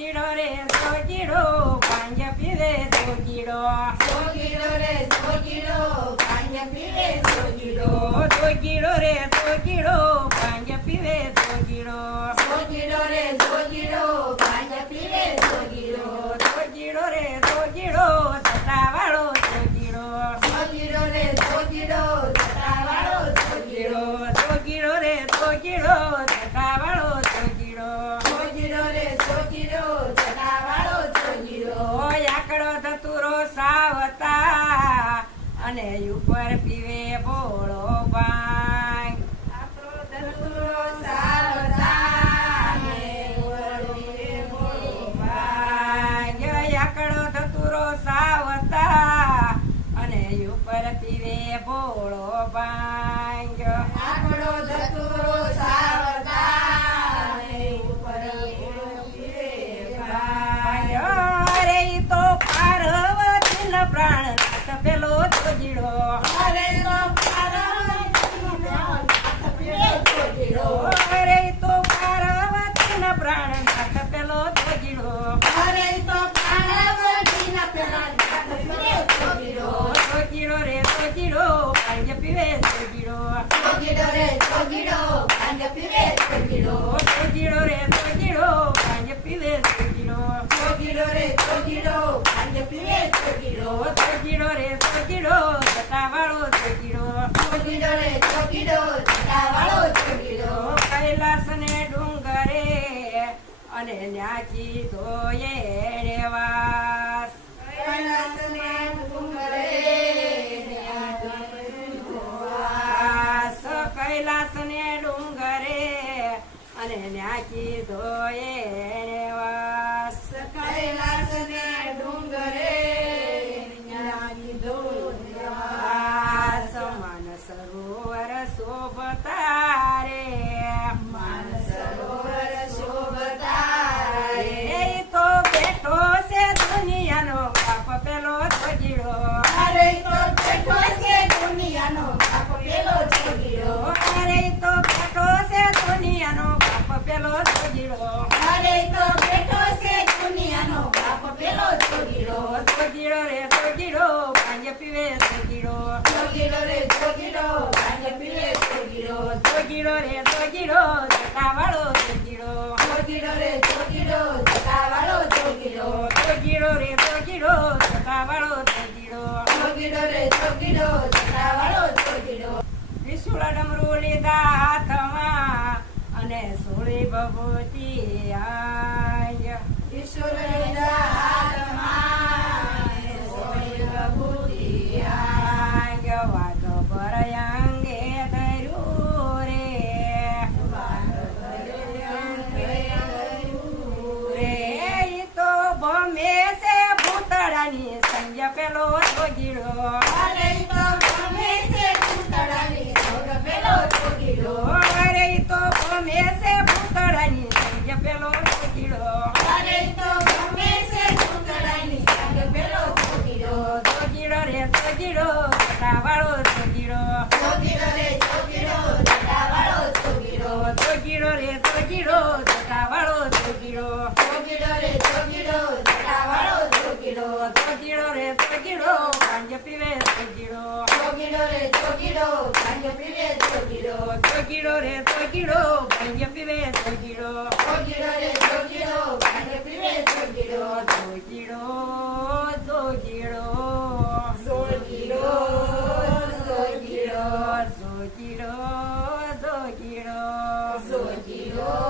સોગીડો રે સોગીડો ભાંગ પીવે સોગીડો સોગીડો રે સોગીડો ભાંગ પીવે સોગીડો સોગીડો રે સોગીડો ભાંગ પીવે સોગીડો સોગીડો રે સોગીડો ભાંગ પીવે સોગીડો સોગીડો રે સોગીડો સટાવાળો સોગીડો સોગીડો રે સોગીડો સટાવાળો સોગીડો સોગીડો રે સોગીડો સટાવાળો સોગીડો સોગીડો રે સોગીડો સટાવાળો સોગીડો આકડો ધતુરો સાવતા અને ઉપર પીવે બોળો ભાંગ આપણો ધતુરો સાવતા ને પીવે બોળો ભાંગ આકડો ધતુરો સાવતા અને ઉપર પીવે બોળો ભાંગ આપણો ધતુરો સાવતા ને ઉપર પીવે ભાંગ અરે ઈ તો પાર્વતીનો પ્રાણનાથ પેલો જોગીડો અરે તો પાર્વતીનો પ્રાણનાથ પેલો જોગીડો અરે ઈ તો પાર્વતીનો પ્રાણનાથ પેલો જોગીડો અરે તો પાર્વતીના પ્રાણનાથ પેલો જોગીડો જોગીડો રે જોગીડો ભાંગ પીવે જોગીડો જોગીડો રે જોગીડો ભાંગ પીવે જોગીડો જોગીડો રે જોગીડો ભાંગ પીવે જોગીડો જોગીડો રે જોગીડો ભાંગ પીવે જોગીડો જોગીડો રે જોગીડો સટાવાળો જોગીડો જોગીડો રે જોગીડો સટાવાળો જોગીડો કૈલાસ ને ડુંગરે અને ન્યાચી ધોયે રેવાસ કૈલાસને ડુંગરે વાસ કૈલાસ ને ડુંગરે અને ન્યાચી ધોયે રેવાસ કૈલાસને ડુંગરે વાસ માન સરોવર શોભતા રે માન સરોવર શોભતા રે એ તો બેઠો છે દુનિયાનો બાપ પેલો જોગીડો અરે તો બેઠો છે દુનિયાનો બાપ પેલો જોગીડો અરે તો બેઠો છે દુનિયાનો બાપ પેલો જોગીડો અરે તો બેઠો છે દુનિયાનો બાપ પેલો જોગીડો જોગીડો રે જોગીડો ભાંગ પીવે જોગીડો જોગીડો રે જોગીડો ભાંગ પીવે જોગીડો જોગીડો રે જોગીડો જટાવાળો જોગીડો જોગીડો રે જોગીડો જટાવાળો જોગીડો જોગીડો રે જોગીડો જટાવાળો જોગીડો જોગીડો રે જોગીડો જટાવાળો જોગીડો ત્રિશુળ ડમરૂ લીધા હાથમાં અને સોળી ભભૂતિ આય ઈશ્વર લીધા હાથમાં ને સોળી ભભૂતિ આય વાઘ પર અંગે ધર્યું રે ઈ તો ભમે છે ભૂતળાની સંજ્ઞ પેલો જોગીડો અરે તો ગમે છે પૂતળાની સોગ પેલો જોગીડો અરે ઈ તો ભમે છે ભૂતળાની સંજ્ઞ પેલો જોગીડો અરે તો ગમે છે પૂતળાની સોગ પેલો જોગીડો જોગીડો રે જોગીડો જટાવાળો જોગીડો જોગીડો રે જોગીડો જટાવાળો જોગીડો જોગીડો રે જોગીડો જટાવાળો જોગીડો જોગીડો રે જોગીડો જટાવાળો જોગીડો જોગીડો રે જોગીડો ભાંગ પીવે જોગીડો જોગીડો રે જોગીડો ભાંગ પીવે જોગીડો જોગીડો રે જોગીડો ભાંગ પીવે જોગીડો જોગીડો રે જોગીડો ભાંગ પીવે જોગીડો જોગીડો જોગીડો જોગીડો જોગીડો જોગીડો જોગીડો જોગીડો